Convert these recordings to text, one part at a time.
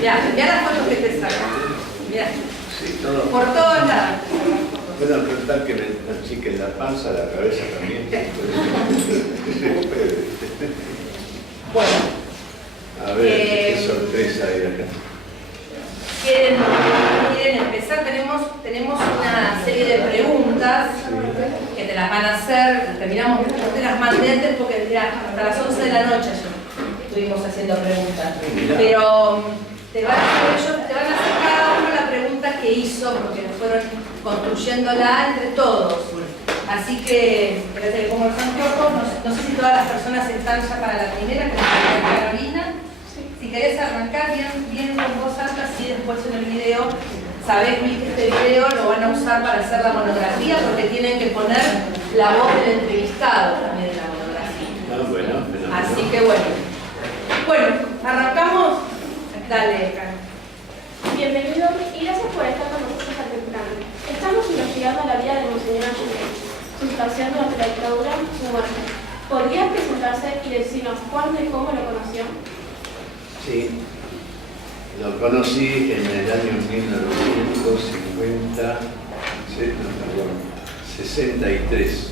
Mirá las fotos que te sacan. Mirá. Sí, todo. Por todos lados. Bueno, tratar que me achiquen la panza, la cabeza también. Bueno. A ver, qué sorpresa hay acá. ¿Quieren empezar? Tenemos una serie de preguntas que te las van a hacer. Terminamos, no te las mandé antes porque mirá, hasta las 11 de la noche estuvimos haciendo preguntas. Pero ellos te van a hacer cada uno la pregunta que hizo, porque fueron construyéndola entre todos. Así que, espérate que pongo los anteojos. No sé si todas las personas están ya para la primera, que es Carolina. Si querés arrancar bien con voz alta, así después en el video, sabés que este video lo van a usar para hacer la monografía, porque tienen que poner la voz del entrevistado también en la monografía. Así que bueno, arrancamos. Dale, Karen. Bienvenido y gracias por estar con nosotros al temprano. Estamos investigando la vida de Monseñor Angel, su situación durante la dictadura, su muerte. ¿Podría presentarse y decirnos cuándo y cómo lo conoció? Sí, lo conocí en el año 1963.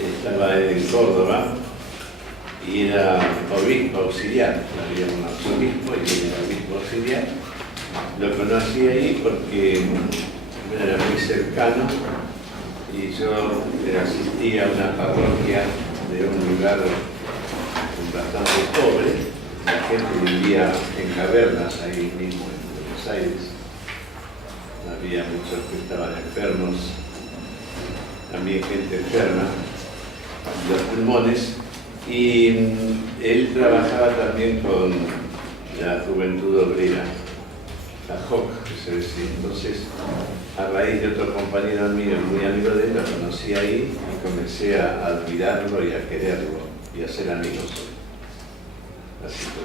Estaba en Córdoba y era obispo auxiliar. Había un arzobispo y era obispo auxiliar. Lo conocí ahí porque era muy cercano y yo asistía a una parroquia de un lugar bastante pobre. La gente vivía en cavernas ahí mismo en Buenos Aires. Había muchos que estaban enfermos, también gente enferma de los pulmones, y él trabajaba también con la Juventud Obrera, la JOC, que se decía. Entonces, a raíz de otro compañero mío, muy amigo de él, lo conocí ahí y comencé a admirarlo y a quererlo y a ser amigos. Así fue.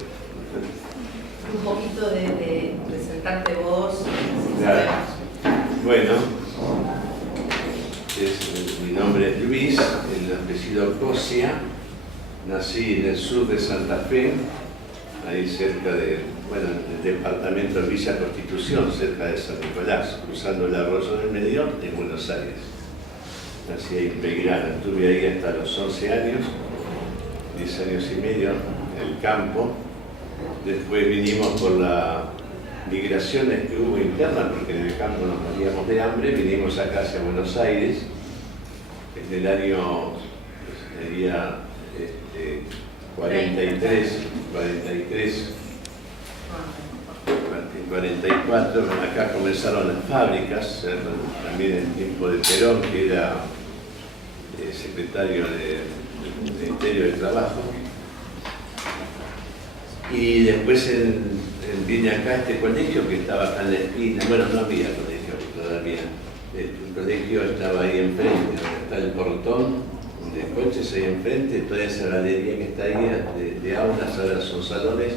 Un poquito de presentarte vos. Claro. Bueno, mi nombre es Luis, el apellido Cosia. Nací en el sur de Santa Fe, ahí cerca de, en el departamento de Villa Constitución, cerca de San Nicolás, cruzando el arroyo del Medio de Buenos Aires. Nací ahí en Belgrano, estuve ahí hasta los 11 años, 10 años y medio, en el campo. Después vinimos por las migraciones que hubo internas, porque en el campo nos moríamos de hambre, vinimos acá hacia Buenos Aires, en el año, sería 44, acá comenzaron las fábricas, también en tiempo de Perón, que era secretario del Ministerio de Trabajo. Y después vine acá a este colegio que estaba acá en la esquina. Bueno, no había colegio todavía. El colegio estaba ahí enfrente, donde está el portón de coches ahí enfrente, toda esa galería que está ahí de aulas, ahora son salones.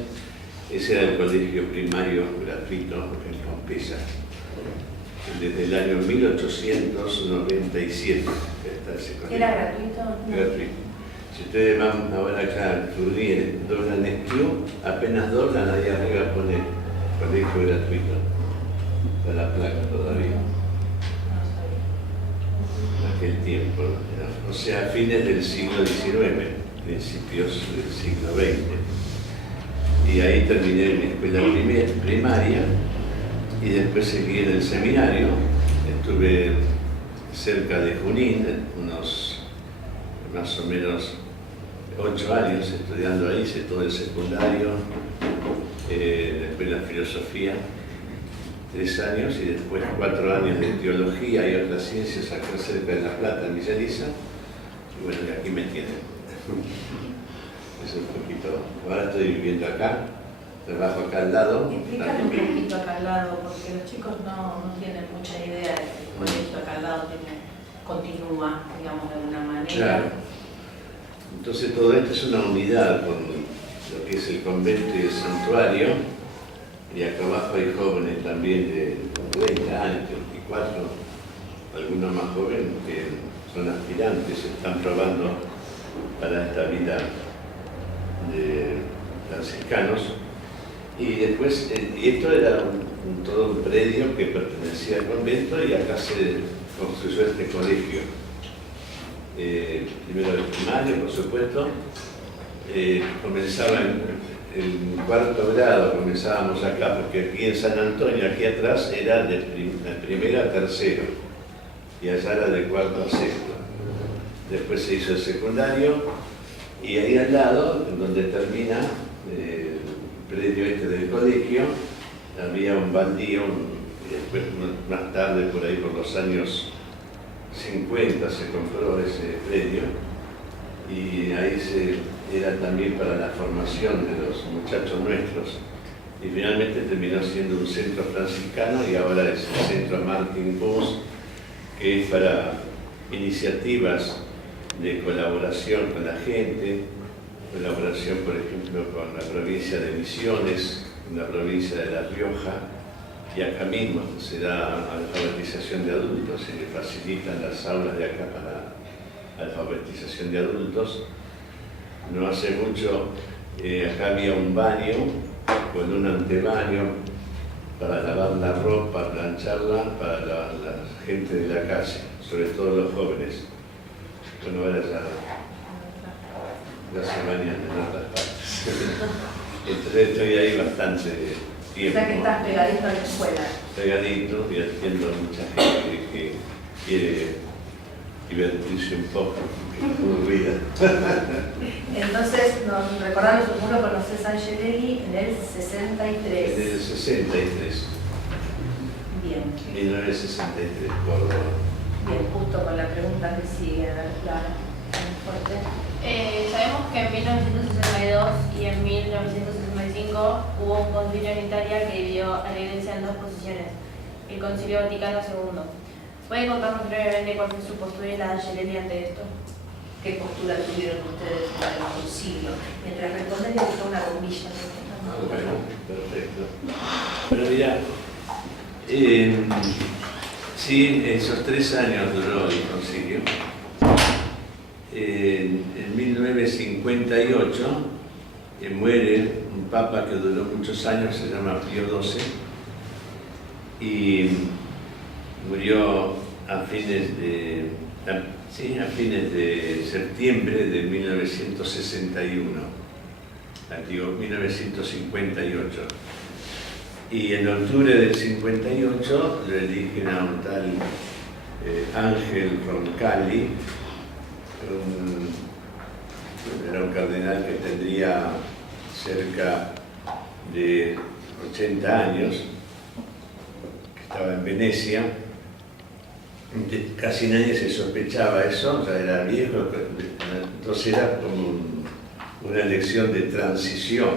Ese era el colegio primario gratuito en Pompeya, desde el año 1897 está ese colegio. ¿Era gratuito? Gratuito. Si ustedes van ahora acá al Turnier, doblan Esquiú, apenas doblan, ahí arriba pone colegio gratuito. Está la placa todavía. En aquel tiempo, o sea, fines del siglo XIX, principios del siglo XX. Y ahí terminé mi escuela primaria y después seguí en el seminario. Estuve cerca de Junín, unos más o menos 8 años estudiando ahí, hice todo el secundario, después la filosofía, 3 años, y después 4 años de teología y otras ciencias acá cerca de La Plata, en Villa Elisa, y bueno, y aquí me tienen. Es un poquito. Ahora estoy viviendo acá, trabajo acá al lado. Explícame un poquito acá al lado, porque los chicos no tienen mucha idea de que el colegio acá al lado continúa, digamos, de alguna manera. Claro. Entonces todo esto es una unidad con lo que es el convento y el santuario, y acá abajo hay jóvenes también de 30 años, 34, algunos más jóvenes que son aspirantes, están probando para esta vida de franciscanos, Y después, y esto era todo un predio que pertenecía al convento y acá se construyó este colegio. Primero de primaria, por supuesto. Comenzaba en el 4º grado, comenzábamos acá, porque aquí en San Antonio, aquí atrás, era de primero a tercero, y allá era de 4º a 6º. Después se hizo el secundario, y ahí al lado, donde termina el predio este del colegio, había un baldío, y después más tarde, por ahí por los años 50, se compró ese predio, y ahí era también para la formación de los muchachos nuestros. Y finalmente terminó siendo un centro franciscano y ahora es el centro Martin Bus, que es para iniciativas de colaboración con la gente, colaboración, por ejemplo, con la provincia de Misiones, con la provincia de La Rioja, y acá mismo se da alfabetización de adultos, se le facilitan las aulas de acá para alfabetización de adultos. No hace mucho, acá había un baño con un antebaño para lavar la ropa, plancharla para la gente de la calle, sobre todo los jóvenes. Bueno, ahora ya se bañan en otras partes. Entonces estoy ahí bastante tiempo. O sea que estás pegadito a la escuela. Pegadito y atiendo a mucha gente que quiere divertirse un poco, que es aburrida. Entonces, recordando, supongo que conoces a Angelelli en el 63. En el 63. Bien. 1963, Córdoba. Bien, justo con la pregunta que sigue, a ver, Clara. Fuerte. Sabemos que en 1962 y en 1965 hubo un concilio en Italia que dividió a la Iglesia en dos posiciones, el Concilio Vaticano II. ¿Puede contarnos brevemente cuál fue su postura y la de Angelelli ante esto? ¿Qué postura tuvieron ustedes para el concilio? Mientras responden, le busco una bombilla. Bueno, perfecto. Pero mira, sí, esos 3 años duró el concilio. En 1958 muere un papa que duró muchos años, se llama Pío XII, y murió a fines de septiembre de 1961, digo 1958. Y en octubre del 58 le eligen a un tal Ángel Roncalli, era un cardenal que tendría cerca de 80 años, que estaba en Venecia. Casi nadie se sospechaba eso, ya era viejo, entonces era como una elección de transición,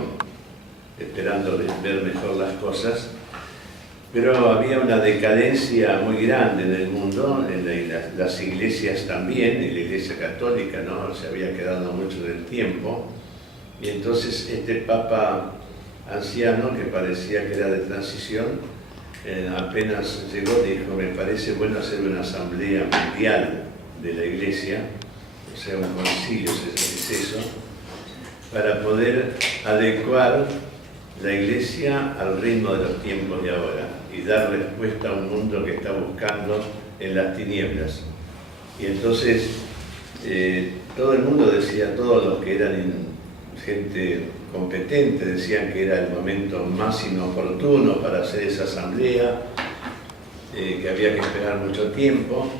esperando ver mejor las cosas. Pero había una decadencia muy grande en el mundo, en las iglesias también, en la iglesia católica, ¿no? Se había quedado mucho del tiempo. Y entonces este papa anciano, que parecía que era de transición, apenas llegó, dijo: me parece bueno hacer una asamblea mundial de la iglesia, o sea, un concilio es eso, para poder adecuar la iglesia al ritmo de los tiempos de ahora y dar respuesta a un mundo que está buscando en las tinieblas. Y entonces todo el mundo decía, todos los que eran gente competente decían que era el momento más inoportuno para hacer esa asamblea, que había que esperar mucho tiempo.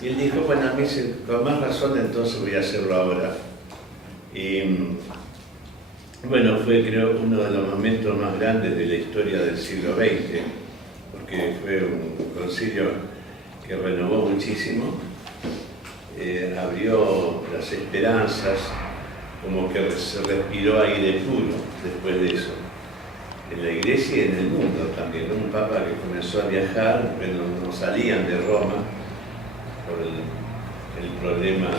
Y él dijo: bueno, a mí con más razón entonces voy a hacerlo ahora. Y bueno, fue, creo, uno de los momentos más grandes de la historia del siglo XX, porque fue un concilio que renovó muchísimo, abrió las esperanzas, como que se respiró aire puro después de eso, en la iglesia y en el mundo también, ¿no? Un papa que comenzó a viajar, pero no salían de Roma por el problema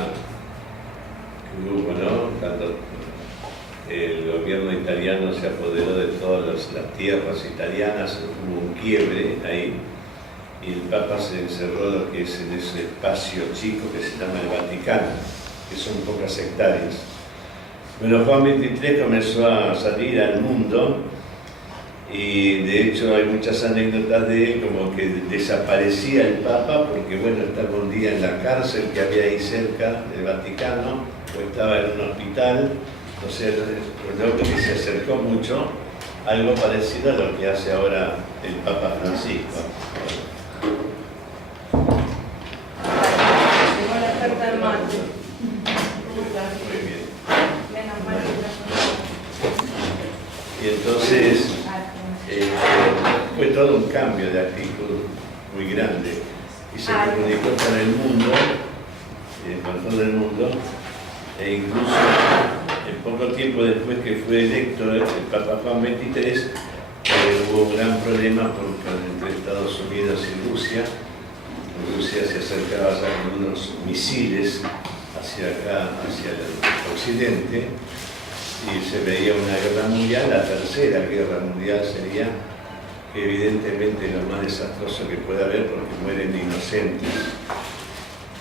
que hubo, ¿no? Cuando el gobierno italiano se apoderó de todas las tierras italianas, hubo un quiebre ahí, y el Papa se encerró lo que es en ese espacio chico que se llama el Vaticano, que son pocas hectáreas. Bueno, Juan XXIII comenzó a salir al mundo Y de hecho hay muchas anécdotas de él, como que desaparecía el Papa porque, bueno, estaba un día en la cárcel que había ahí cerca del Vaticano, o estaba en un hospital, o sea, creo que se acercó mucho, algo parecido a lo que hace ahora el Papa Francisco. Llegó la carta del mate. Muy bien. Menos mal que Y entonces fue todo un cambio de actitud muy grande y se comunicó con el mundo, con todo el mundo, e incluso poco tiempo después que fue electo el Papa Juan XXIII, hubo un gran problema entre Estados Unidos y Rusia. Rusia se acercaba ya con unos misiles hacia acá, hacia el occidente, y se veía una guerra mundial. La tercera guerra mundial sería evidentemente lo más desastroso que puede haber, porque mueren inocentes.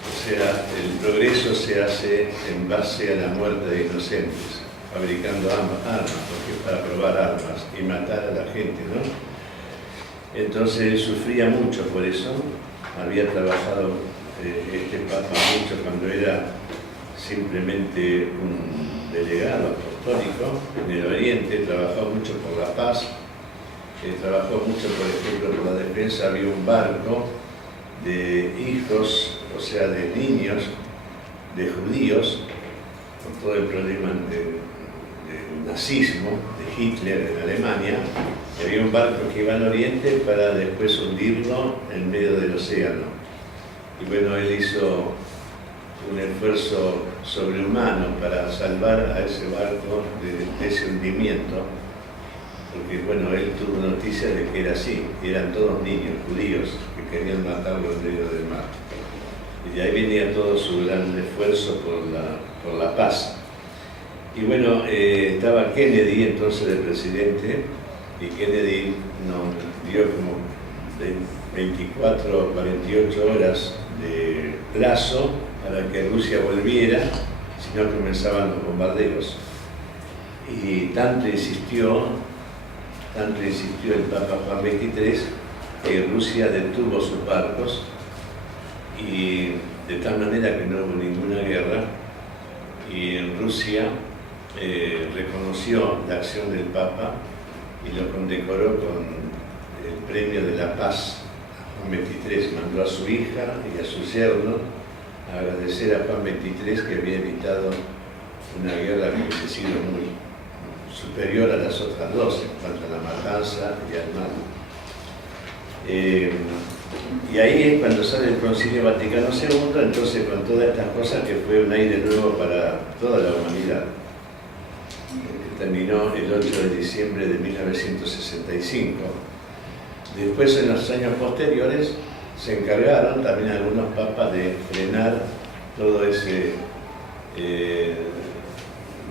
O sea, el progreso se hace en base a la muerte de inocentes, fabricando armas, porque es para probar armas y matar a la gente, ¿no? Entonces sufría mucho por eso. Había trabajado este Papa mucho cuando era simplemente un delegado apostólico en el Oriente, trabajó mucho por la paz, trabajó mucho, por ejemplo, por la defensa. Había un barco de hijos, o sea, de niños, de judíos, con todo el problema del nazismo, de Hitler en Alemania. Había un barco que iba al Oriente para después hundirlo en medio del océano. Y bueno, él hizo un esfuerzo sobrehumano para salvar a ese barco de ese hundimiento, porque bueno, él tuvo noticia de que era así, eran todos niños judíos que querían matarlo en medio del mar. Y de ahí venía todo su gran esfuerzo por la paz. Y bueno, estaba Kennedy entonces de presidente, y Kennedy nos dio como 24 o 48 horas de plazo para que Rusia volviera, si no comenzaban los bombardeos. Y tanto insistió el Papa Juan XXIII que Rusia detuvo sus barcos, y de tal manera que no hubo ninguna guerra, y en Rusia reconoció la acción del Papa y lo condecoró con el premio de la paz. Juan XXIII mandó a su hija y a su yerno a agradecer a Juan XXIII que había evitado una guerra que hubiese sido muy superior a las otras dos en cuanto a la matanza y al mal. Y ahí es cuando sale el Concilio Vaticano II, entonces con todas estas cosas, que fue un aire nuevo para toda la humanidad, que terminó el 8 de diciembre de 1965. Después, en los años posteriores, se encargaron también algunos papas de frenar todo ese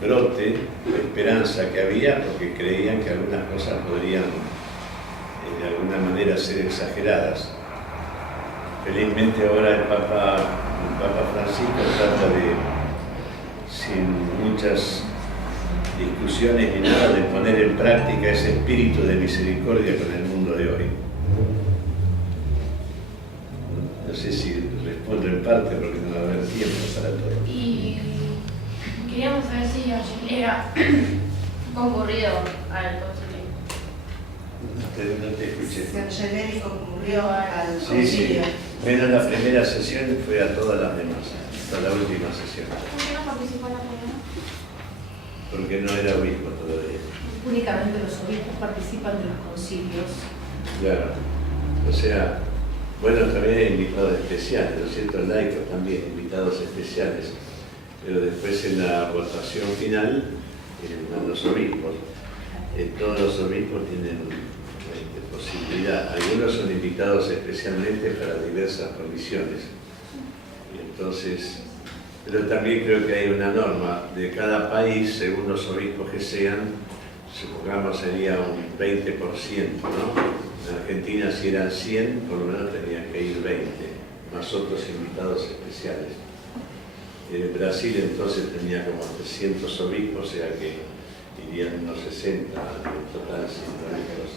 brote de esperanza que había, porque creían que algunas cosas podrían de alguna manera ser exageradas. Felizmente ahora el Papa Francisco trata de, sin muchas discusiones ni nada, de poner en práctica ese espíritu de misericordia con el mundo de hoy. No sé si respondo en parte porque no va a haber tiempo para todo. Y queríamos saber si ayer era concurrido al concilio. No te escuché. Angeleri concurrió al Sí, concilio. menos la primera sesión, fue a todas las demás, hasta la última sesión. ¿Por qué no participó en la primera? Porque no era obispo todavía. Únicamente los obispos participan de los concilios. Claro. O sea, bueno, también hay invitados especiales, los ciertos laicos también, invitados especiales. Pero después en la votación final, a los obispos. Todos los obispos tienen posibilidad. Algunos son invitados especialmente para diversas comisiones. Y entonces, pero también creo que hay una norma de cada país, según los obispos que sean, supongamos sería un 20%, ¿no? En Argentina, si eran 100, por lo menos tenían que ir 20, más otros invitados especiales. Brasil entonces tenía como 300 obispos, o sea que irían unos 60 en total sin obispos.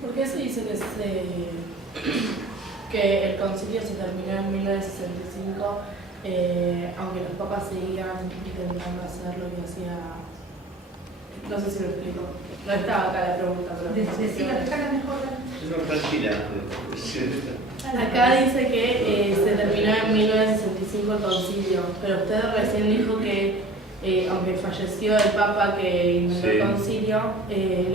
¿Por qué se dice que el concilio se terminó en 1965, aunque los papas seguían intentando hacer lo que hacía? No sé si lo explico. No estaba acá la pregunta, pero... No, tranquila. Acá dice que se terminó en 1965 el concilio, pero usted recién dijo que aunque falleció el papa que inventó el concilio,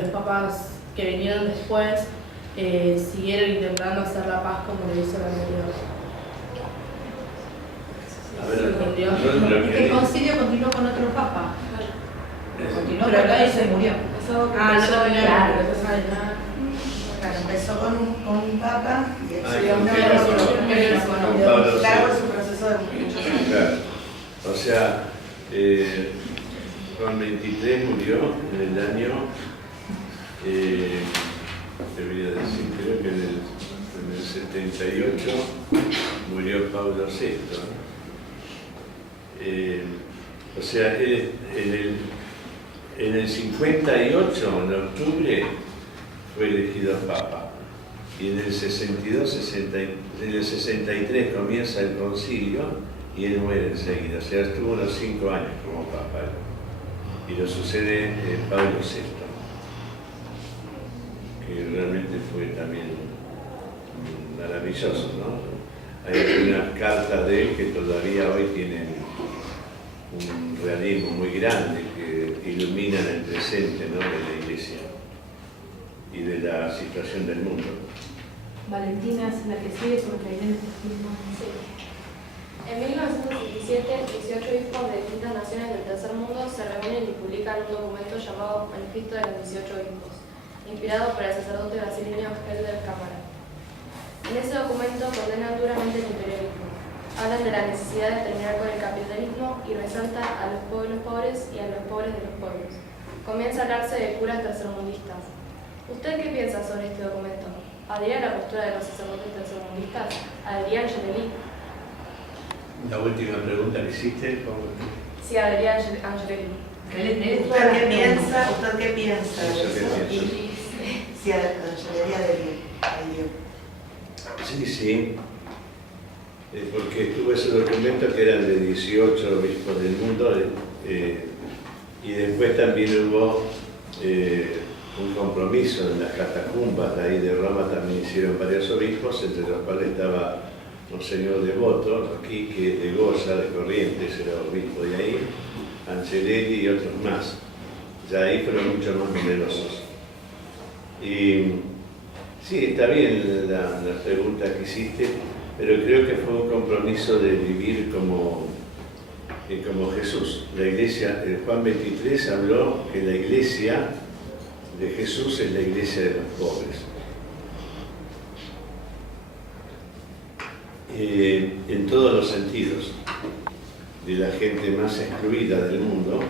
los papas que vinieron después siguieron intentando hacer la paz como lo hizo el anterior. A ver, Es que el concilio continuó con otro papa. Continuó, Pero acá dice murió. No terminó. Claro, empezó con un papa y Claro, su proceso de murió. claro. O sea, Juan XXIII murió en el año, debería decir, creo que en el 78 murió Pablo VI. O sea, en el 58, en octubre, fue elegido Papa. Y en el 63 comienza el concilio y él muere enseguida. O sea, estuvo unos 5 años como Papa. Y lo sucede Pablo VI, que realmente fue también maravilloso, ¿no? Hay algunas cartas de él que todavía hoy tienen un realismo muy grande que iluminan el presente, ¿no?, de la Iglesia y de la situación del mundo. Valentina es la que sigue porque Irene Sí. En 1967, 18 obispos de distintas naciones del tercer mundo se reúnen y publican un documento llamado Manifiesto de los 18 obispos, inspirado por el sacerdote brasileño Helder Câmara. En ese documento condenan duramente el imperialismo, hablan de la necesidad de terminar con el capitalismo y resalta a los pueblos pobres y a los pobres de los pueblos. Comienza a hablarse de curas tercermundistas. ¿Usted qué piensa sobre este documento? ¿Adhiere a la postura de los sacerdotes tercermundistas? ¿Adhería a Angelelli? La última pregunta que hiciste, ¿cómo? Sí, adhería a Angelelli. ¿Usted qué piensa? ¿Usted qué piensa de Eso eso? que pienso. Si Angelelli adhirió. Sí. Porque estuvo ese documento que eran de 18 obispos del mundo y después también hubo un compromiso en las catacumbas de ahí de Roma, también hicieron varios obispos, entre los cuales estaba Monseñor Devoto, aquí que de Goya, de Corrientes, era obispo de ahí, Angelelli y otros más. Ya ahí fueron mucho más numerosos. Y sí, está bien la pregunta que hiciste, pero creo que fue un compromiso de vivir como Jesús. La iglesia, Juan XXIII habló que la iglesia de Jesús es la iglesia de los pobres. En todos los sentidos, de la gente más excluida del mundo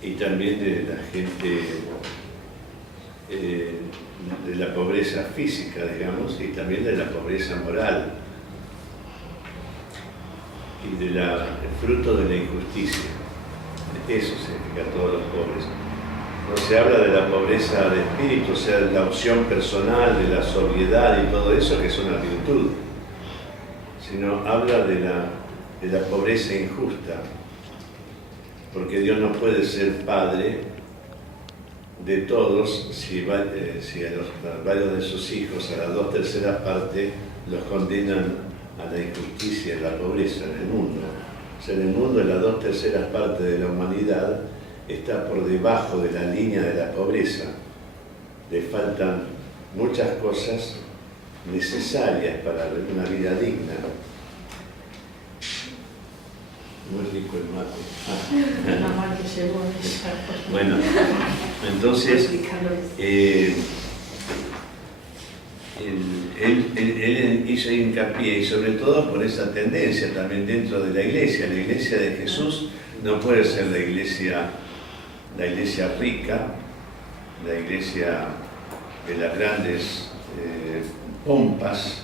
y también de la gente de la pobreza física, digamos, y también de la pobreza moral y del fruto de la injusticia. Eso significa todos los pobres. No se habla de la pobreza de espíritu, o sea, de la opción personal, de la sobriedad y todo eso, que es una virtud, sino habla de la pobreza injusta, porque Dios no puede ser padre de todos si a varios de sus hijos, a las 2/3 partes, los condenan a la injusticia y a la pobreza en el mundo. O sea, en el mundo la 2/3 partes de la humanidad está por debajo de la línea de la pobreza. Le faltan muchas cosas necesarias para una vida digna. Muy rico el mate. Bueno, entonces, él hizo hincapié, y sobre todo por esa tendencia también dentro de la iglesia. La iglesia de Jesús no puede ser la iglesia rica, la iglesia de las grandes pompas.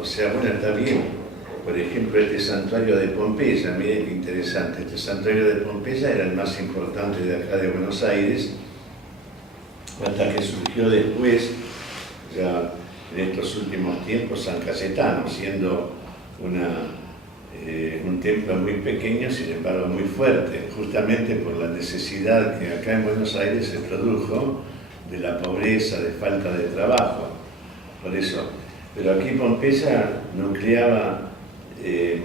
O sea, bueno, está bien, por ejemplo, este santuario de Pompeya, miren qué interesante, este santuario de Pompeya era el más importante de acá de Buenos Aires, hasta que surgió después, ya en estos últimos tiempos, San Cayetano, siendo un templo muy pequeño, sin embargo muy fuerte, justamente por la necesidad que acá en Buenos Aires se produjo de la pobreza, de falta de trabajo. Por eso, pero aquí Pompeya nucleaba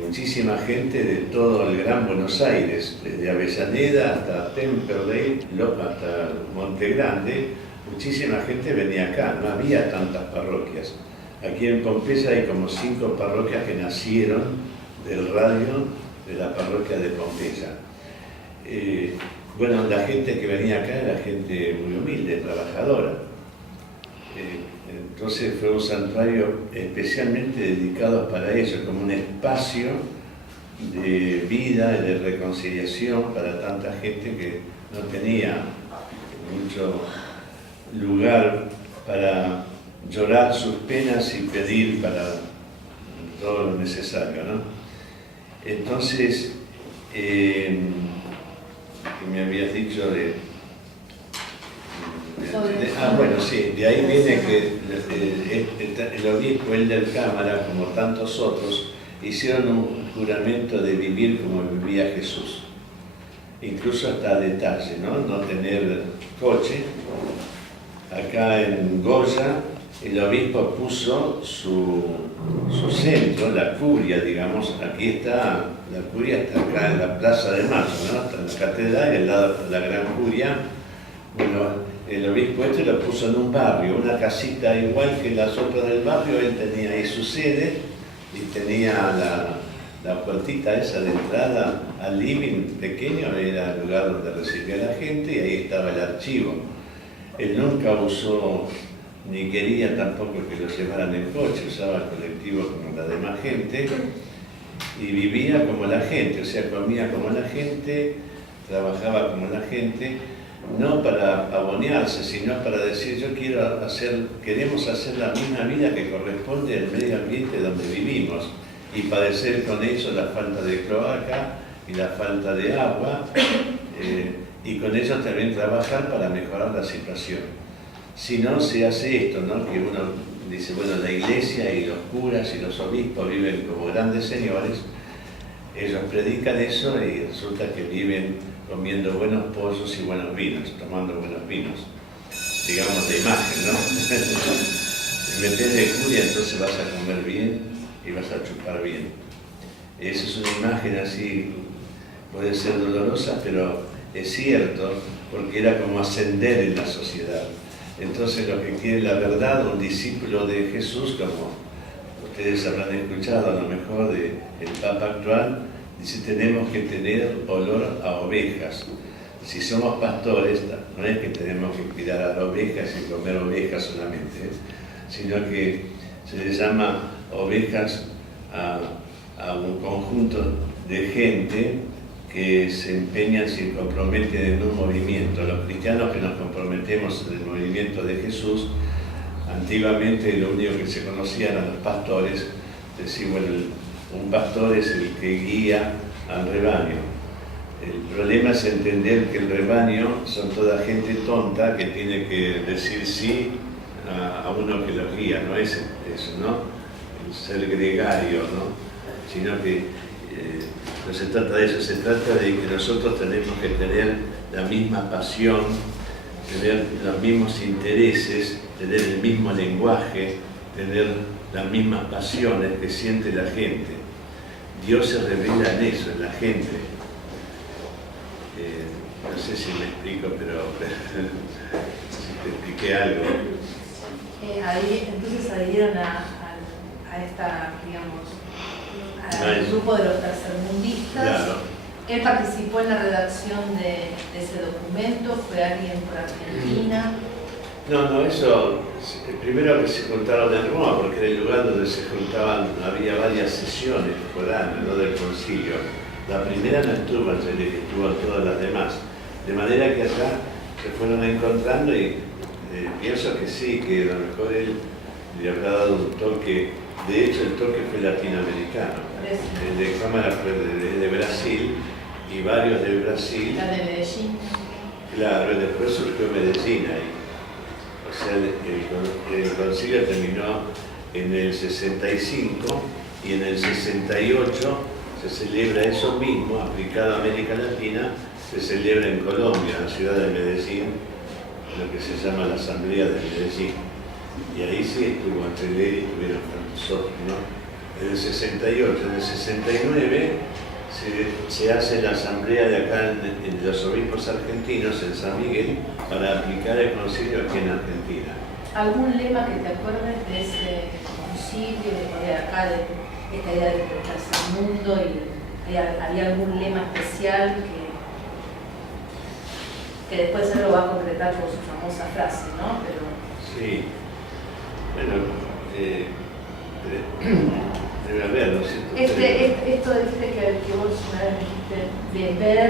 muchísima gente de todo el Gran Buenos Aires, desde Avellaneda hasta Temperley, hasta Monte Grande, muchísima gente venía acá, no había tantas parroquias. Aquí en Pompeya hay como 5 parroquias que nacieron del radio de la parroquia de Pompeya. Bueno, la gente que venía acá era gente muy humilde, trabajadora. Entonces fue un santuario especialmente dedicado para eso, como un espacio de vida y de reconciliación para tanta gente que no tenía mucho lugar para llorar sus penas y pedir para todo lo necesario, ¿no? Entonces, que me habías dicho bueno, sí, de ahí viene que el obispo, el del Cámara, como tantos otros, hicieron un juramento de vivir como vivía Jesús. Incluso hasta a detalle, ¿no? No tener coche. Acá en Goya, el obispo puso su centro, la curia, digamos, aquí está, la curia está acá en la Plaza de Mayo, ¿no? Está en la catedral y al lado está la gran curia. Bueno, el obispo lo puso en un barrio, una casita igual que las otras del barrio, él tenía ahí su sede y tenía la puertita esa de entrada al living pequeño, era el lugar donde recibía a la gente y ahí estaba el archivo. Él nunca usó, ni quería tampoco que lo llevaran en coche, usaba el colectivo como la demás gente y vivía como la gente, o sea, comía como la gente, trabajaba como la gente, no para pavonearse, sino para decir queremos hacer la misma vida que corresponde al medio ambiente donde vivimos y padecer con eso la falta de cloaca y la falta de agua y con eso también trabajar para mejorar la situación. Si no se hace esto, ¿no? Que uno dice, bueno, la iglesia y los curas y los obispos viven como grandes señores, ellos predican eso y resulta que viven comiendo buenos pollos y buenos vinos, tomando buenos vinos, digamos de imagen, ¿no? En vez de curia, entonces vas a comer bien y vas a chupar bien. Esa es una imagen así, puede ser dolorosa, pero es cierto, porque era como ascender en la sociedad. Entonces lo que quiere la verdad, un discípulo de Jesús, como ustedes habrán escuchado a lo mejor del Papa actual, dice, tenemos que tener olor a ovejas. Si somos pastores, no es que tenemos que cuidar a las ovejas y comer ovejas solamente, sino que se les llama ovejas a un conjunto de gente que se empeñan, se comprometen en un movimiento. Los cristianos que nos comprometemos en el movimiento de Jesús, antiguamente lo único que se conocían eran los pastores. Decir, bueno, un pastor es el que guía al rebaño. El problema es entender que el rebaño son toda gente tonta que tiene que decir sí a uno que los guía, no es eso, ¿no? El ser gregario, ¿no? Sino que no se trata de eso, se trata de que nosotros tenemos que tener la misma pasión, tener los mismos intereses, tener el mismo lenguaje, tener las mismas pasiones que siente la gente. Dios se revela en eso, en la gente. No sé si me explico, pero si te expliqué algo. Entonces adhirieron a esta, digamos, al grupo de los tercermundistas. Claro. Él participó en la redacción de ese documento, fue alguien por Argentina. No, eso, primero que se juntaron en Roma, porque era el lugar donde se juntaban, había varias sesiones por año, ¿no? Del concilio. La primera no estuvo, estuvo todas las demás. De manera que acá se fueron encontrando y pienso que sí, que a lo mejor él le habrá dado un toque De hecho, el toque fue latinoamericano. El de cámara fue de Brasil y varios de Brasil. La de Medellín. Claro, y después surgió Medellín ahí. O sea, el concilio terminó en el 65 y en el 68 se celebra eso mismo, aplicado a América Latina, se celebra en Colombia, en la ciudad de Medellín, lo que se llama la Asamblea de Medellín. Y ahí sí estuvo Angeleri, estuvieron nosotros, ¿no? En el 68, en el 69 se hace la asamblea de acá en los obispos argentinos en San Miguel para aplicar el concilio aquí en Argentina. ¿Algún lema que te acuerdes de ese concilio, de acá, de esta idea del tercer mundo? Y ¿había algún lema especial que después él lo va a concretar con su famosa frase, ¿no? Pero... Sí. Bueno, debe haber, ¿no es cierto? Esto que vos una vez dijiste, de ver,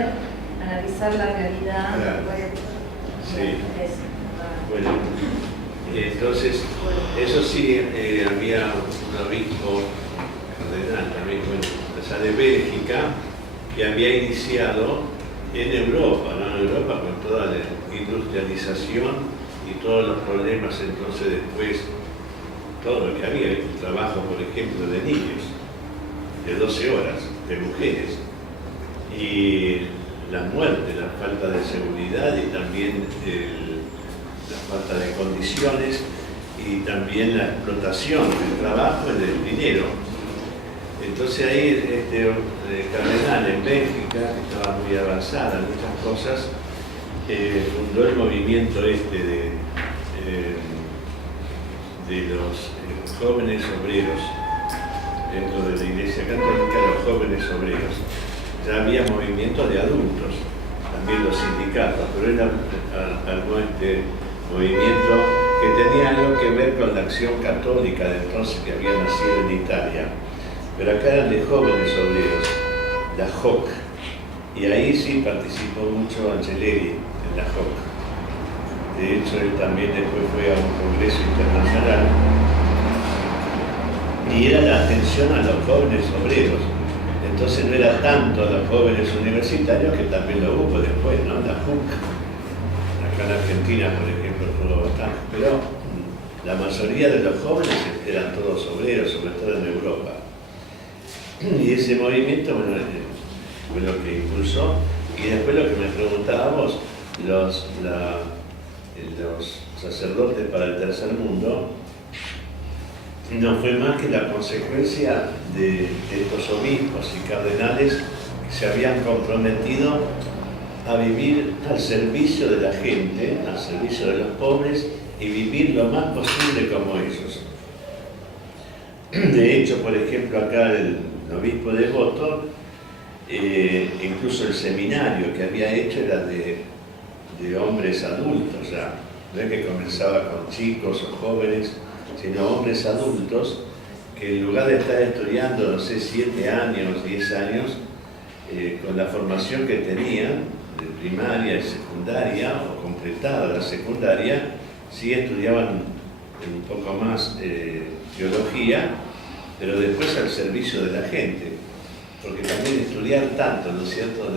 analizar la realidad. Claro. Sí. Bueno, entonces, eso sí, había un obispo cardenal también, bueno, o sea, de Bélgica, que había iniciado en Europa, ¿no? En Europa con toda la industrialización y todos los problemas, entonces después todo lo que había, el trabajo, por ejemplo, de niños, de 12 horas, de mujeres, y la muerte, la falta de seguridad y también la falta de condiciones y también la explotación del trabajo y del dinero. Entonces ahí este cardenal en Bélgica, que estaba muy avanzada en muchas cosas, fundó el movimiento de los jóvenes obreros dentro de la Iglesia Católica, los jóvenes obreros. Ya había movimientos de adultos, también los sindicatos, pero era algo movimiento que tenía algo que ver con la acción católica de entonces que había nacido en Italia. Pero acá eran de jóvenes obreros, la JOC, y ahí sí participó mucho Angeleri en la JOC. De hecho, él también después fue a un congreso internacional y era la atención a los jóvenes obreros. Entonces no era tanto a los jóvenes universitarios, que también lo hubo después, ¿no? La JUC, acá en Argentina, por ejemplo, fue bastante, pero la mayoría de los jóvenes eran todos obreros, sobre todo en Europa. Y ese movimiento, bueno, fue lo que impulsó. Y después lo que me preguntábamos, los sacerdotes para el tercer mundo, no fue más que la consecuencia de estos obispos y cardenales que se habían comprometido a vivir al servicio de la gente, al servicio de los pobres y vivir lo más posible como ellos. De hecho, por ejemplo, acá el obispo de Voto, incluso el seminario que había hecho era de hombres adultos ya, no es que comenzaba con chicos o jóvenes, sino hombres adultos que en lugar de estar estudiando, no sé, 7 años, 10 años, con la formación que tenían de primaria y secundaria, o completada la secundaria, sí estudiaban un poco más teología, pero después al servicio de la gente, porque también estudiar tanto, ¿no es cierto?,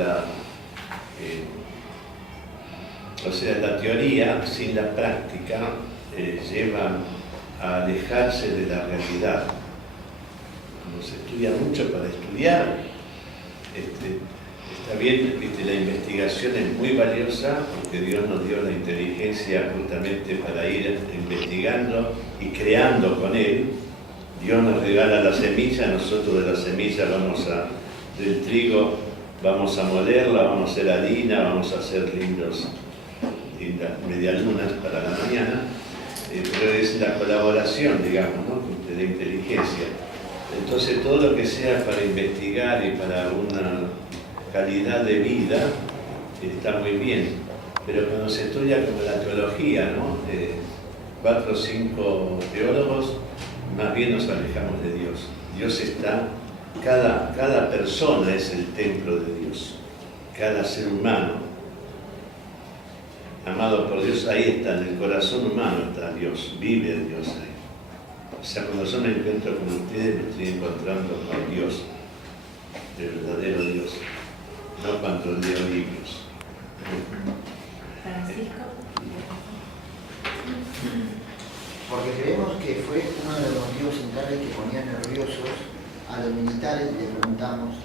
o sea, la teoría sin la práctica lleva a alejarse de la realidad. Cuando se estudia mucho para estudiar, está bien, la investigación es muy valiosa porque Dios nos dio la inteligencia justamente para ir investigando y creando con Él. Dios nos regala la semilla, nosotros de la semilla del trigo vamos a molerla, vamos a hacer harina, vamos a hacer lindas medialunas para la mañana, pero es la colaboración, digamos, ¿no?, de la inteligencia. Entonces todo lo que sea para investigar y para una calidad de vida está muy bien, pero cuando se estudia como la teología, ¿no?, 4 o 5 teólogos, más bien nos alejamos de Dios. Dios está, cada persona es el templo de Dios, cada ser humano amado por Dios, ahí está, en el corazón humano está Dios, vive Dios ahí. O sea, cuando yo me encuentro con ustedes, me estoy encontrando con Dios, el verdadero Dios, no cuando leo libros. Francisco. Porque creemos que fue uno de los motivos centrales que ponía nerviosos a los militares. Le preguntamos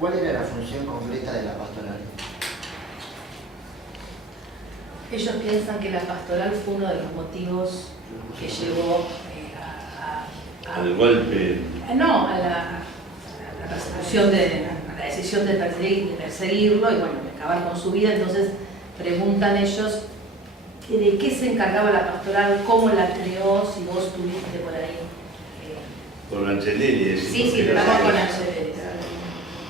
cuál era la función concreta de la pastoral. Ellos piensan que la pastoral fue uno de los motivos que llevó Al golpe. no, a la persecución, a la decisión de perseguirlo y bueno, de acabar con su vida. Entonces preguntan ellos de qué se encargaba la pastoral, cómo la creó, si vos estuviste por ahí. Por Angelelli. Sí, estamos con Angelelli.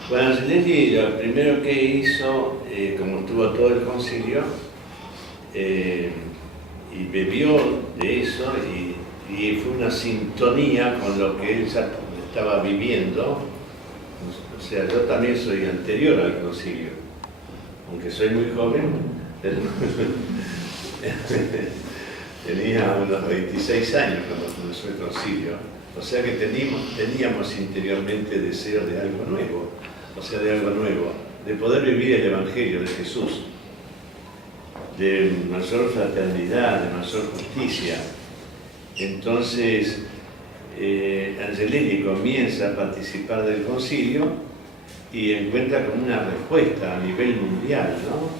Bueno, Angelelli lo primero que hizo, como estuvo todo el concilio, y bebió de eso y fue una sintonía con lo que él ya estaba viviendo. O sea, yo también soy anterior al concilio, aunque soy muy joven, pero tenía unos 26 años cuando comenzó el concilio. O sea que teníamos interiormente deseo de algo nuevo, de poder vivir el Evangelio de Jesús, de mayor fraternidad, de mayor justicia. Entonces, Angelelli comienza a participar del concilio y encuentra como una respuesta a nivel mundial, ¿no?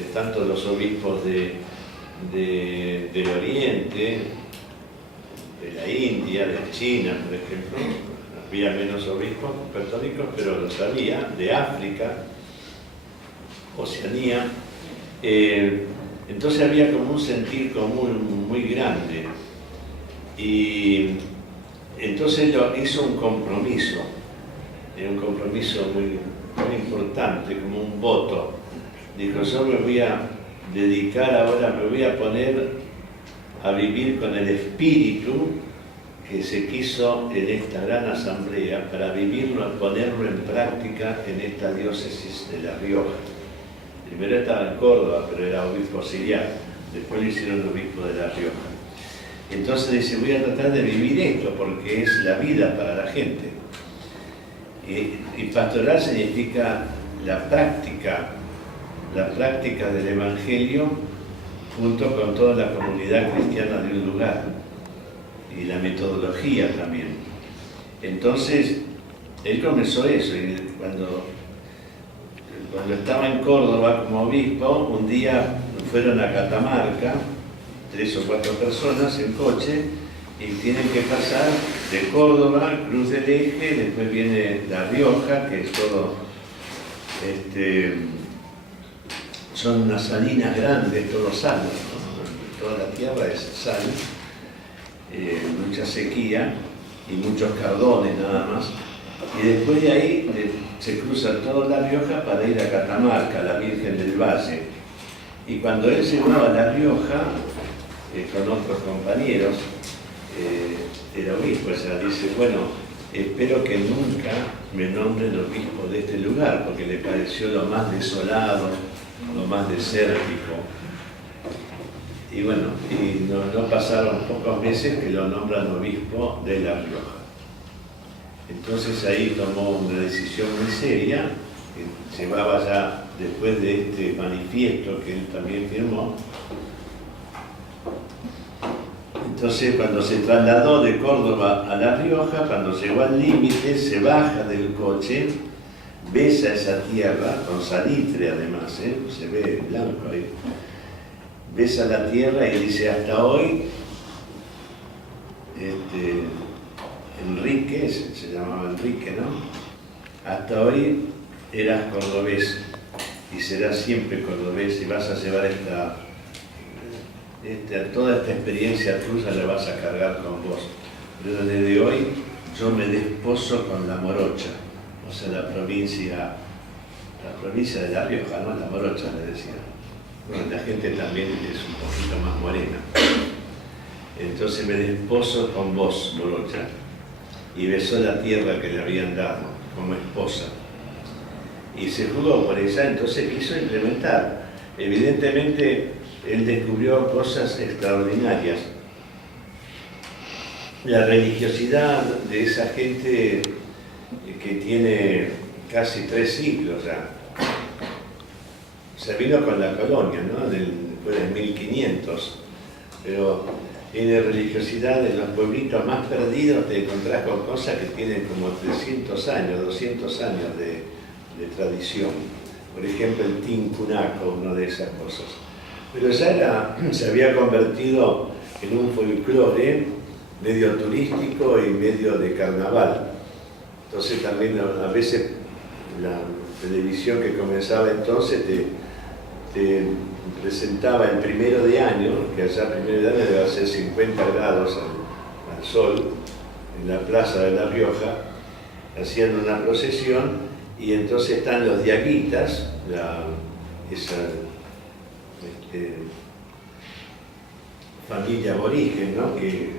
De tanto los obispos del Oriente, de la India, de China, por ejemplo. Había menos obispos católicos, pero los había, de África, Oceanía. Entonces había como un sentir común muy grande. Y entonces hizo un compromiso muy importante, como un voto. Dijo, yo me voy a dedicar ahora, me voy a poner a vivir con el espíritu que se quiso en esta gran asamblea, para vivirlo, ponerlo en práctica en esta diócesis de La Rioja. Primero estaba en Córdoba, pero era obispo auxiliar, después lo hicieron obispo de La Rioja. Entonces dice, voy a tratar de vivir esto, porque es la vida para la gente. Y pastoral significa la práctica del Evangelio junto con toda la comunidad cristiana de un lugar, y la metodología también. Entonces, él comenzó eso, y cuando estaba en Córdoba como obispo, un día fueron a Catamarca, 3 o 4 personas en coche, y tienen que pasar de Córdoba, Cruz del Eje, después viene La Rioja, que es todo, son unas salinas grandes, todo sal, ¿no? Toda la tierra es sal, mucha sequía y muchos cardones nada más. Y después de ahí se cruza toda La Rioja para ir a Catamarca, la Virgen del Valle. Y cuando él llegó a La Rioja, con otros compañeros, era obispo, o sea, dice, bueno, espero que nunca me nombren obispo de este lugar, porque le pareció lo más desolado, lo más desértico. Y bueno, y no pasaron pocos meses que lo nombran obispo de La Rioja. Entonces ahí tomó una decisión muy seria, que llevaba ya, después de este manifiesto que él también firmó. Entonces, cuando se trasladó de Córdoba a La Rioja, cuando llegó al límite, se baja del coche, besa esa tierra, con salitre además, se ve blanco ahí, besa la tierra y dice, hasta hoy, Enrique, se llamaba Enrique, ¿no? Hasta hoy eras cordobés y serás siempre cordobés, y vas a llevar toda esta experiencia tuya la vas a cargar con vos. Pero desde hoy yo me desposo con La Morocha, o sea, la provincia de La Rioja, ¿no? La Morocha le decía. Bueno, la gente también es un poquito más morena. Entonces me desposo con vos, Morocha. Y besó la tierra que le habían dado como esposa. Y se jugó por ella, entonces quiso implementar. Evidentemente, él descubrió cosas extraordinarias. la religiosidad de esa gente que tiene casi 3 siglos ya. Se vino con la colonia, ¿no? Después de 1500, pero tiene religiosidad en los pueblitos más perdidos, te encontrás con cosas que tienen como 300 años, 200 años de tradición. Por ejemplo, el tincunaco, una de esas cosas. Pero ya se había convertido en un folclore medio turístico y medio de carnaval. Entonces también a veces la televisión que comenzaba entonces te presentaba el 1 de año, que allá 1 de año debe ser 50 grados al sol, en la plaza de La Rioja, hacían una procesión y entonces están los diaguitas, esa familia aborigen, ¿no? Que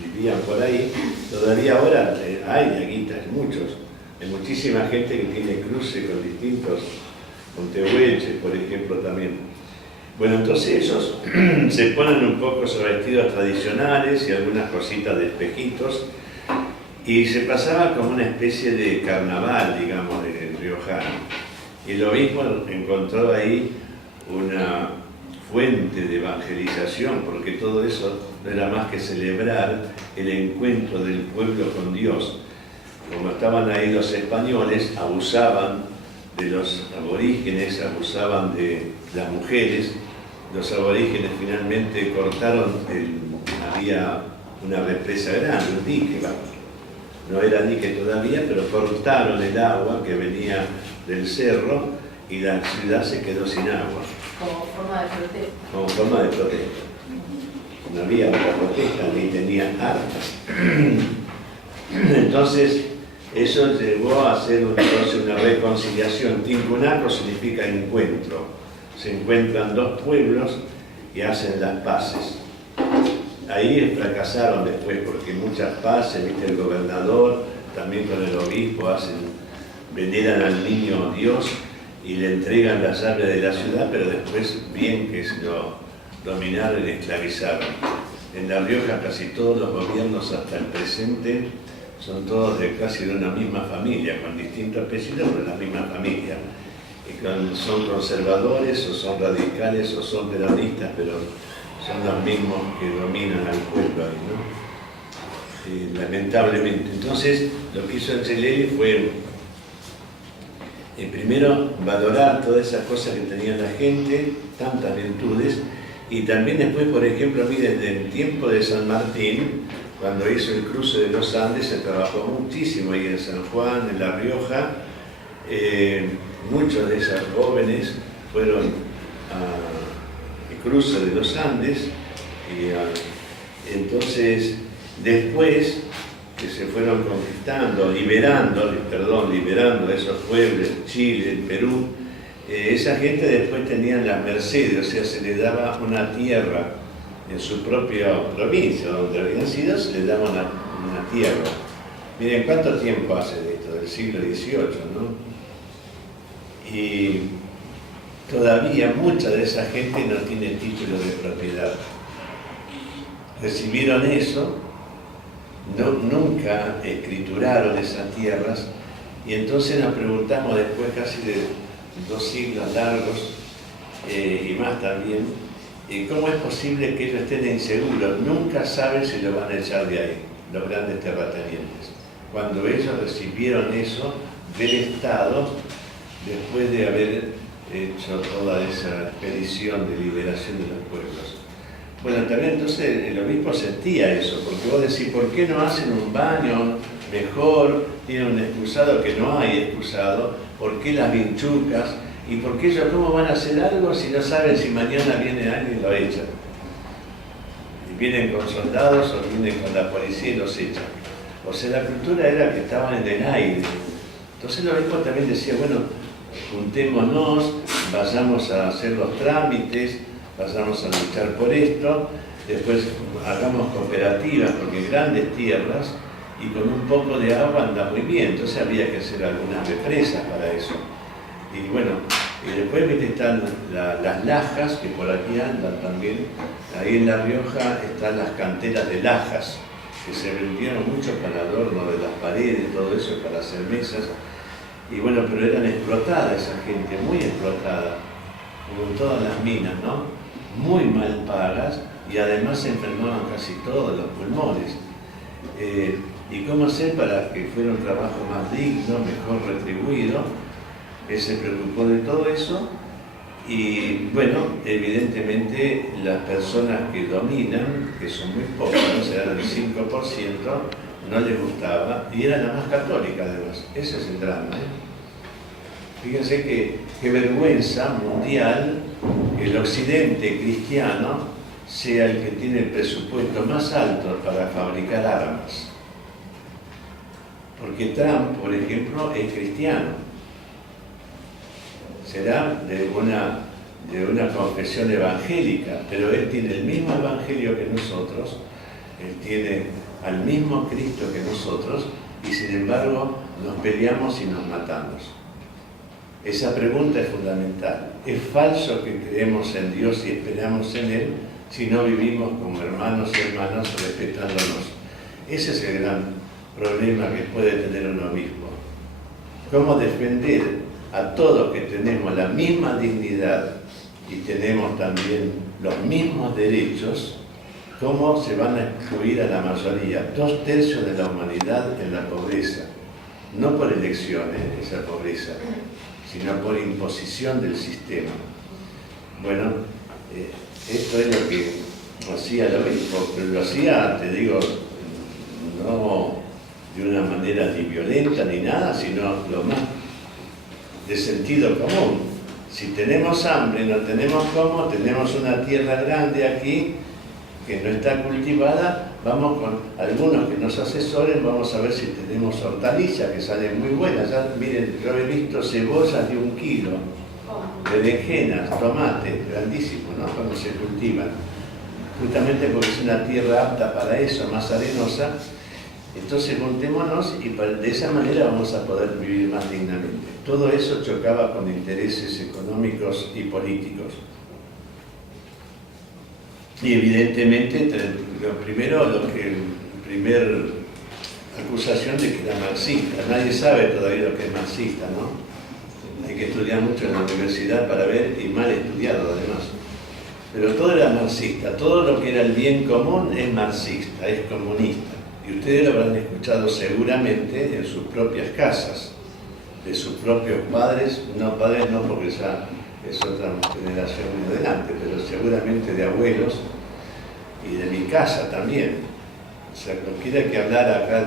vivían por ahí. Todavía ahora hay diaguitas, hay muchísima gente que tiene cruce con distintos, con tehuelches, por ejemplo, también. Bueno, entonces ellos se ponen un poco sus vestidos tradicionales y algunas cositas de espejitos, y se pasaba como una especie de carnaval, digamos, de riojano. Y el obispo encontró ahí una fuente de evangelización, porque todo eso no era más que celebrar el encuentro del pueblo con Dios. Como estaban ahí los españoles, abusaban de los aborígenes, abusaban de las mujeres. Los aborígenes finalmente cortaron, había una represa grande, un dique, no era dique todavía, pero cortaron el agua que venía del cerro y la ciudad se quedó sin agua. Como forma de protesta. Como forma de protesta. No había otra protesta, ni tenían armas. Entonces, eso llevó a hacer entonces una reconciliación. Tincunaco significa encuentro. Se encuentran dos pueblos y hacen las paces. Ahí fracasaron después porque muchas paces, ¿viste? El gobernador, también con el obispo, veneran al niño Dios y le entregan la llave de la ciudad, pero después bien que se lo dominaron y esclavizaron. En La Rioja casi todos los gobiernos hasta el presente son todos casi de una misma familia, con distintos apellidos, pero la misma familia. Son conservadores o son radicales o son peronistas, pero son los mismos que dominan al pueblo ahí, ¿no? Lamentablemente. Entonces, lo que hizo Angelelli fue primero valorar todas esas cosas que tenía la gente, tantas virtudes, y también después, por ejemplo, miren, desde el tiempo de San Martín, cuando hizo el cruce de los Andes, se trabajó muchísimo ahí en San Juan, en La Rioja. Muchos de esos jóvenes fueron al cruce de los Andes, y entonces después que se fueron conquistando, liberando esos pueblos, Chile, Perú, esa gente después tenía las mercedes, o sea, se les daba una tierra en su propia provincia, donde habían sido, se les daba una tierra. Miren cuánto tiempo hace de esto, del siglo XVIII, ¿no? Y todavía mucha de esa gente no tiene título de propiedad. Recibieron eso, nunca escrituraron esas tierras, y entonces nos preguntamos después casi de 2 siglos largos y más también, ¿cómo es posible que ellos estén inseguros? Nunca saben si lo van a echar de ahí, los grandes terratenientes. Cuando ellos recibieron eso del Estado, después de haber hecho toda esa expedición de liberación de los pueblos. Bueno, también entonces el obispo sentía eso, porque vos decís, ¿por qué no hacen un baño mejor? Tienen un excusado que no hay excusado. ¿Por qué las vinchucas? ¿Y por qué ellos cómo van a hacer algo si no saben si mañana viene alguien y lo echan? Y vienen con soldados o vienen con la policía y los echan. O sea, la cultura era que estaban en el aire. Entonces el obispo también decía, bueno, juntémonos, vayamos a hacer los trámites, vayamos a luchar por esto, después hagamos cooperativas, porque grandes tierras y con un poco de agua anda muy bien, entonces había que hacer algunas represas para eso. Y bueno, y después ¿viste? Están las lajas, que por aquí andan también, ahí en La Rioja están las canteras de lajas, que se vendieron mucho para adorno de las paredes, todo eso, para hacer mesas. Y bueno, pero eran explotadas esa gente, muy explotada, como en todas las minas, ¿no? Muy mal pagas y además se enfermaban casi todos los pulmones. ¿Y cómo hacer para que fuera un trabajo más digno, mejor retribuido? Él se preocupó de todo eso y, bueno, evidentemente las personas que dominan, que son muy pocas, ¿no? Serán el 5%, no les gustaba y era la más católica además. Ese es el drama, ¿eh? Fíjense qué vergüenza mundial que el occidente cristiano sea el que tiene el presupuesto más alto para fabricar armas. Porque Trump, por ejemplo, es cristiano. Será de una confesión evangélica, pero él tiene el mismo evangelio que nosotros, él tiene al mismo Cristo que nosotros, y sin embargo nos peleamos y nos matamos. Esa pregunta es fundamental. ¿Es falso que creemos en Dios y esperamos en Él si no vivimos como hermanos y hermanas respetándonos? Ese es el gran problema que puede tener un obispo. ¿Cómo defender a todos que tenemos la misma dignidad y tenemos también los mismos derechos? ¿Cómo se van a excluir a la mayoría? 2/3 de la humanidad en la pobreza. No por elecciones esa pobreza, sino por imposición del sistema. Bueno, esto es lo que hacía el obispo, pero lo hacía, te digo, no de una manera ni violenta ni nada, sino lo más de sentido común. Si tenemos hambre, no tenemos cómo, tenemos una tierra grande aquí que no está cultivada, vamos con algunos que nos asesoren, vamos a ver si tenemos hortalizas que salen muy buenas. Ya, miren, yo he visto cebollas de 1 kilo, berenjenas, tomates, grandísimos, ¿no? Cuando se cultivan. Justamente porque es una tierra apta para eso, más arenosa. Entonces juntémonos y de esa manera vamos a poder vivir más dignamente. Todo eso chocaba con intereses económicos y políticos. Y evidentemente, la primera acusación de que era marxista. Nadie sabe todavía lo que es marxista, ¿no? Hay que estudiar mucho en la universidad para ver, y mal estudiado además. Pero todo era marxista, todo lo que era el bien común es marxista, es comunista. Y ustedes lo habrán escuchado seguramente en sus propias casas, de sus propios padres no porque ya es otra generación de adelante, pero seguramente de abuelos y de mi casa también. O sea, cualquiera que hablara acá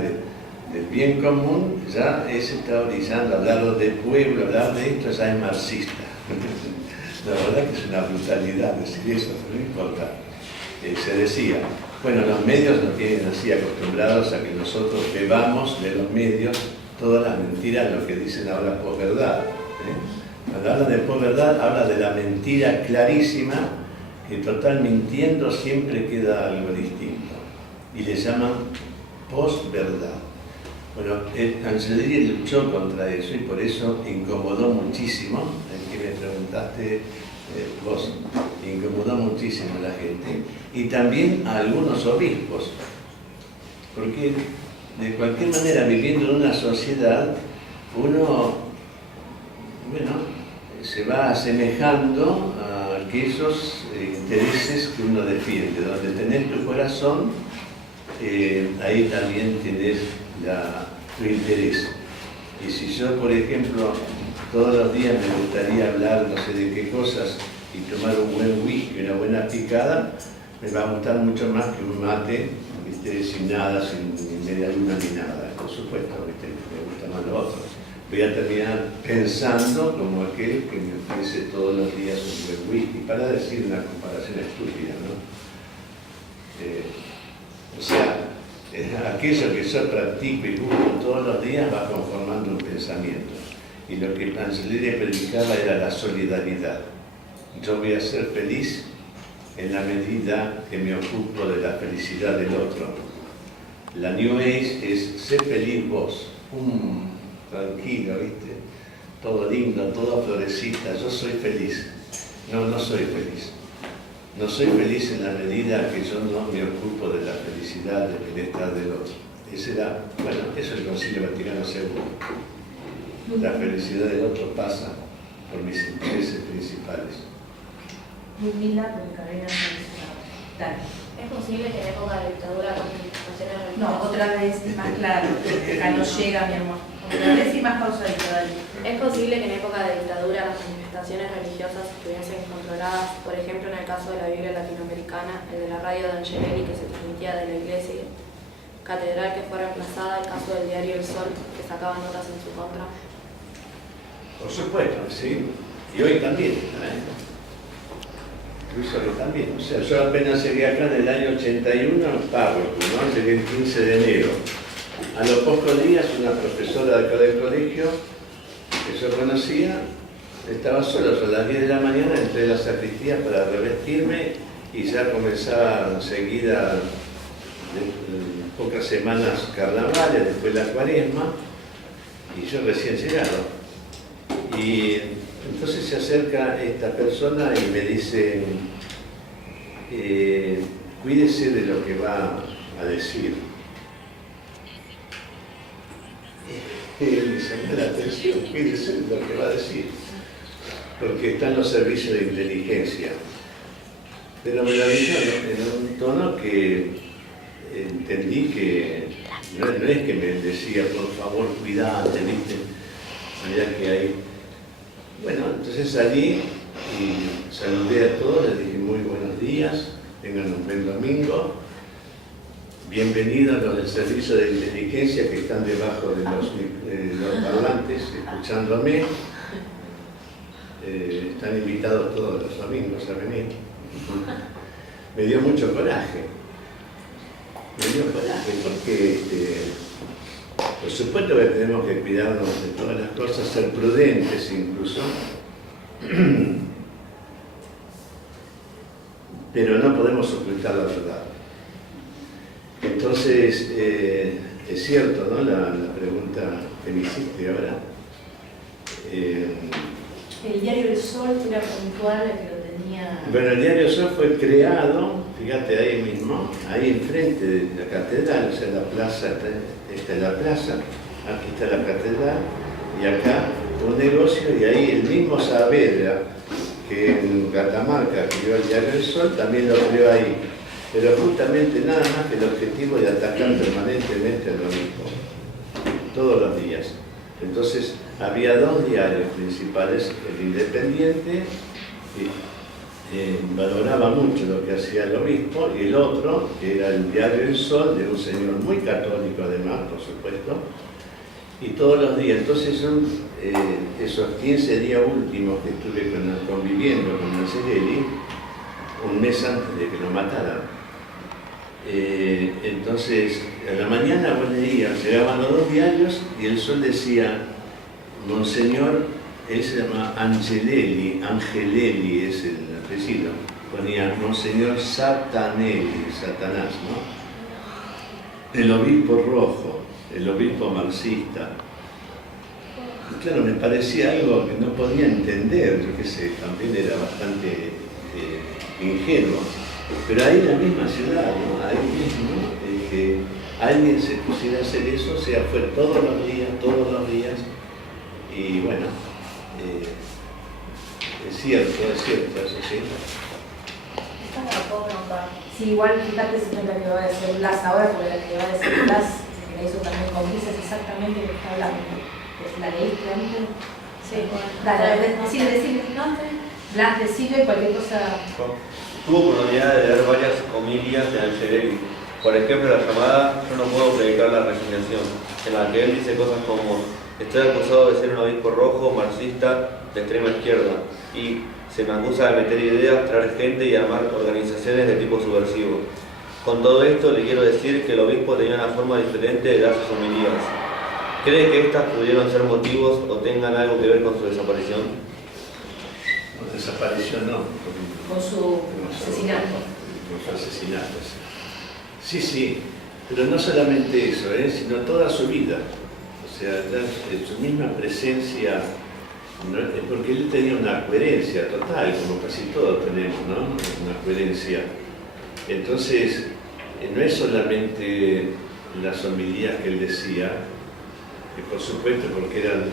del bien común, ya se está brillando, hablar del pueblo, hablar de esto ya es marxista. La verdad que es una brutalidad decir eso, pero no importa. Se decía, bueno, los medios nos tienen así acostumbrados a que nosotros bebamos de los medios todas las mentiras, lo que dicen ahora posverdad. Cuando hablan de posverdad, habla de la mentira clarísima, que total mintiendo siempre queda algo distinto. Y le llaman posverdad. Bueno, Angelelli luchó contra eso y por eso incomodó muchísimo, el que me preguntaste vos, incomodó muchísimo a la gente y también a algunos obispos, porque de cualquier manera viviendo en una sociedad uno, bueno, se va asemejando a aquellos intereses que uno defiende. Donde tenés tu corazón, ahí también tenés tu interés. Y si yo, por ejemplo, todos los días me gustaría hablar no sé de qué cosas y tomar un buen whisky, una buena picada, me va a gustar mucho más que un mate, ¿viste? Sin nada, sin media luna ni nada. Por supuesto, ¿viste? Me gusta más lo otro. Voy a terminar pensando como aquel que me ofrece todos los días un buen whisky, para decir una comparación estúpida, ¿no? O sea, aquello que yo practico y busco todos los días va conformando un pensamiento. Y lo que Angelelli predicaba era la solidaridad. Yo voy a ser feliz en la medida que me ocupo de la felicidad del otro. La New Age es ser feliz vos. Tranquilo, ¿viste? Todo lindo, todo florecita. Yo soy feliz. No, no soy feliz. no soy feliz en la medida que yo no me ocupo de la felicidad, del bienestar del otro. Ese era, bueno, eso es el Concilio Vaticano II. La felicidad del otro pasa por mis intereses principales. Muy linda, porque Carolina se mencionaba. Dale. ¿Es posible que en época de dictadura con manifestaciones religiosas? No, otra vez más claro, acá no llega, mi amor. Otra vez y más pausadito, dale. ¿Es posible que en época de dictadura las manifestaciones religiosas estuviesen controladas, por ejemplo en el caso de la Biblia latinoamericana, el de la radio de Angelelli que se transmitía de la iglesia catedral, que fue reemplazada, el caso del diario El Sol que sacaba notas en su contra? Por supuesto, sí. Y hoy también, Incluso hoy también. O sea, yo apenas llegué acá en el año 81, párroco, ¿no? Llegué el 15 de enero. A los pocos días, una profesora de acá del colegio, que yo conocía, estaba sola. Yo a las 10 de la mañana entré a la sacristía para revestirme y ya comenzaba enseguida, pocas semanas carnavales, después la cuaresma, y yo recién llegado. Y entonces se acerca esta persona y me dice, cuídese de lo que va a decir. Y me llamó la atención, cuídese de lo que va a decir, porque están los servicios de inteligencia. Pero me lo dijo en un tono que entendí que no es que me decía, por favor, cuidate, ¿viste? Sabía que hay... Bueno, entonces salí y saludé a todos, les dije muy buenos días, tengan un buen domingo, bienvenidos a los del servicio de inteligencia que están debajo de los parlantes escuchándome. Están invitados todos los domingos a venir. Me dio mucho coraje. Porque por supuesto que tenemos que cuidarnos de todas las cosas, ser prudentes incluso, pero no podemos ocultar la verdad. Entonces, es cierto, ¿no? La pregunta que me hiciste ahora. El diario El Sol era puntual, el que lo tenía... Bueno, el diario El Sol fue creado, fíjate ahí mismo, ahí enfrente de la catedral, o sea, la plaza, esta es la plaza, aquí está la catedral, y acá un negocio, y ahí el mismo Saavedra, que en Catamarca creó el diario El Sol, también lo creó ahí. Pero justamente nada más que el objetivo de atacar permanentemente al obispo, todos los días. Entonces, había dos diarios principales, el Independiente, que valoraba mucho lo que hacía el obispo, y el otro, que era el diario El Sol, de un señor muy católico además, por supuesto, y todos los días. Entonces, esos 15 días últimos que estuve conviviendo con Angelelli, un mes antes de que lo mataran, entonces, a la mañana vos leías, llegaban los dos diarios y El Sol decía, Monseñor, él se llama Angelelli es el apellido, ponía Monseñor Satanelli, Satanás, ¿no? El obispo rojo, el obispo marxista. Y claro, me parecía algo que no podía entender, yo qué sé, también era bastante ingenuo. Pero ahí en la misma ciudad, ¿no? Ahí mismo, que alguien se pusiera a hacer eso, o sea, fue todos los días, y bueno, es cierto, eso sí. Sí, igual fíjate si no es la que va a decir Blas ahora, porque la que va a decir Blas, que la hizo también con Blas, es exactamente lo que está hablando. ¿La leíste antes? Sí. Dale, decime. Blas, decime cualquier cosa. Tuvo oportunidad de leer varias homilias de Angelelli. Por ejemplo, la llamada Yo no puedo predicar la resignación, en la que él dice cosas como estoy acusado de ser un obispo rojo, marxista, de extrema izquierda, y se me acusa de meter ideas, traer gente y armar organizaciones de tipo subversivo. Con todo esto le quiero decir que el obispo tenía una forma diferente de dar sus homilías. ¿Cree que estas pudieron ser motivos o tengan algo que ver con su desaparición? No, desaparición no. Con su asesinato. Con su asesinato, sí. Sí, pero no solamente eso, sino toda su vida. O sea, su misma presencia porque él tenía una coherencia total, como casi todos tenemos, ¿no? Una coherencia. Entonces, no es solamente las homilías que él decía, que por supuesto porque eran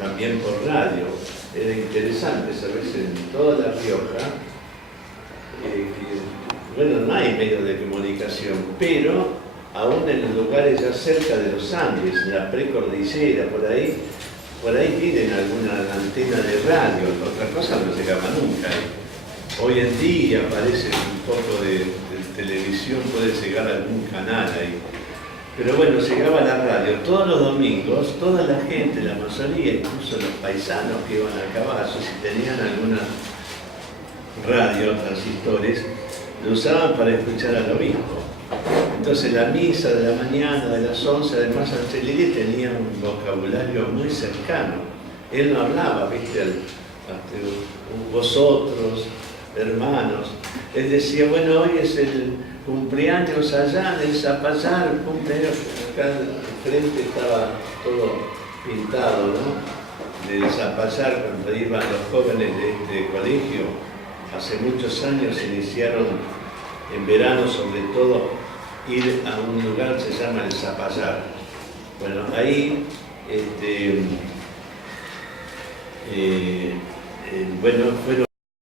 también por radio, era interesante, ¿sabes? En toda La Rioja, bueno, no hay medios de comunicación, pero aún en los lugares ya cerca de los Andes, en la precordillera, por ahí tienen alguna antena de radio, otra cosa no llegaba nunca. Hoy en día aparece un poco de televisión, puede llegar a algún canal ahí. Pero bueno, llegaba la radio todos los domingos, toda la gente, la mayoría, incluso los paisanos que iban a caballo, si tenían alguna radio, transistores, lo usaban para escuchar al obispo. Entonces la misa de la mañana, de las 11, además Angelini tenía un vocabulario muy cercano. Él no hablaba, viste, vosotros, hermanos. Él decía, bueno, hoy es el cumpleaños allá en el Zapallar, el cumpleaños, acá enfrente estaba todo pintado, ¿no? Del Zapallar, cuando iban los jóvenes de este colegio, hace muchos años iniciaron en verano sobre todo ir a un lugar que se llama el Zapallar. Bueno, ahí bueno, fueron